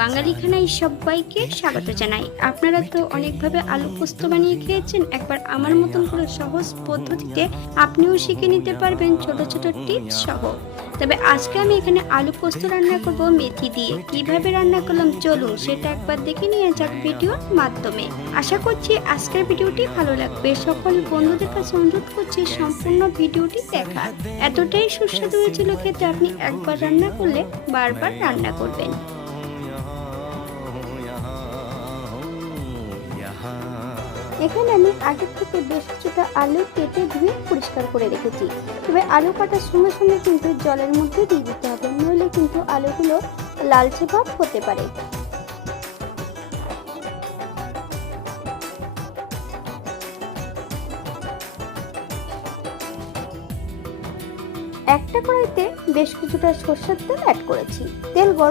বাঙালি খানায় সবাইকে স্বাগত জানাই। আপনারা তো অনেকভাবে আলু পোস্ত বানিয়ে খেয়েছেন, একবার আমার মতন করে সহজ পদ্ধতিতে আপনিও শিখে নিতে পারবেন ছোট ছোট টিপস সহ। তবে আজকে আমি এখানে আলু পোস্ত রান্না করব মেথি দিয়ে। কিভাবে রান্না করলাম চলুন সেটা একবার দেখে নিয়ে যাক ভিডিওর মাধ্যমে। আশা করছি আজকের ভিডিওটি ভালো লাগবে। সকল বন্ধুদের কাছে অনুরোধ করছি সম্পূর্ণ ভিডিওটি দেখা। এতটাই সুস্বাদু হয়েছিল খেতে, আপনি একবার রান্না করলে বারবার রান্না করবেন। এখানে আমি আগে থেকে বেশ কিছুটা আলু কেটে ধুয়ে পরিষ্কার করে রেখেছি। তবে আলু কাটার সঙ্গে সঙ্গে কিন্তু জলের মধ্যে দিয়ে দিতে হবে, নইলে কিন্তু আলুগুলো লালচে ভাব হতে পারে। একটা কড়াইতে বেশ কিছুটা সরষের তেল অ্যাড করেছি। তেল গরম